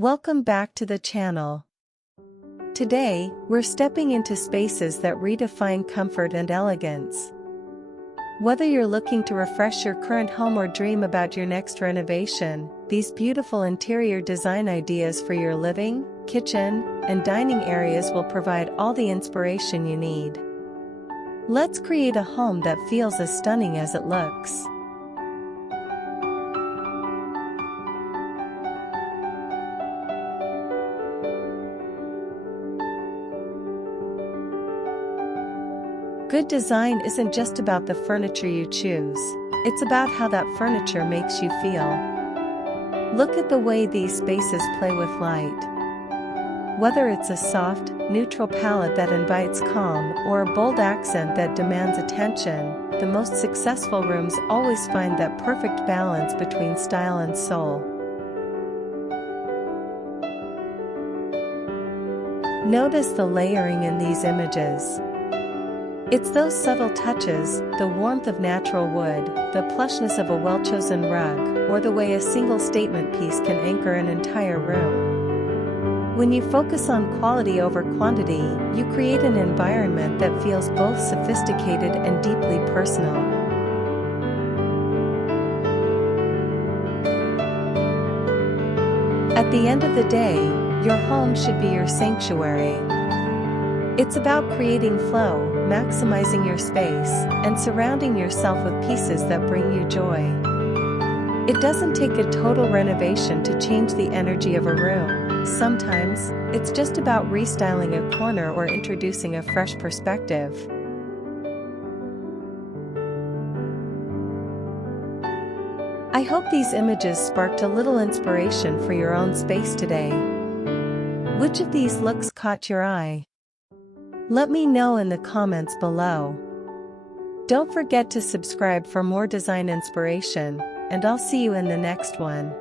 Welcome back to the channel. Today, we're stepping into spaces that redefine comfort and elegance. Whether you're looking to refresh your current home or dream about your next renovation, these beautiful interior design ideas for your living, kitchen, and dining areas will provide all the inspiration you need. Let's create a home that feels as stunning as it looks. Good design isn't just about the furniture you choose, it's about how that furniture makes you feel. Look at the way these spaces play with light. Whether it's a soft, neutral palette that invites calm or a bold accent that demands attention, the most successful rooms always find that perfect balance between style and soul. Notice the layering in these images. It's those subtle touches, the warmth of natural wood, the plushness of a well-chosen rug, or the way a single statement piece can anchor an entire room. When you focus on quality over quantity, you create an environment that feels both sophisticated and deeply personal. At the end of the day, your home should be your sanctuary. It's about creating flow, maximizing your space, and surrounding yourself with pieces that bring you joy. It doesn't take a total renovation to change the energy of a room. Sometimes, it's just about restyling a corner or introducing a fresh perspective. I hope these images sparked a little inspiration for your own space today. Which of these looks caught your eye? Let me know in the comments below. Don't forget to subscribe for more design inspiration, and I'll see you in the next one.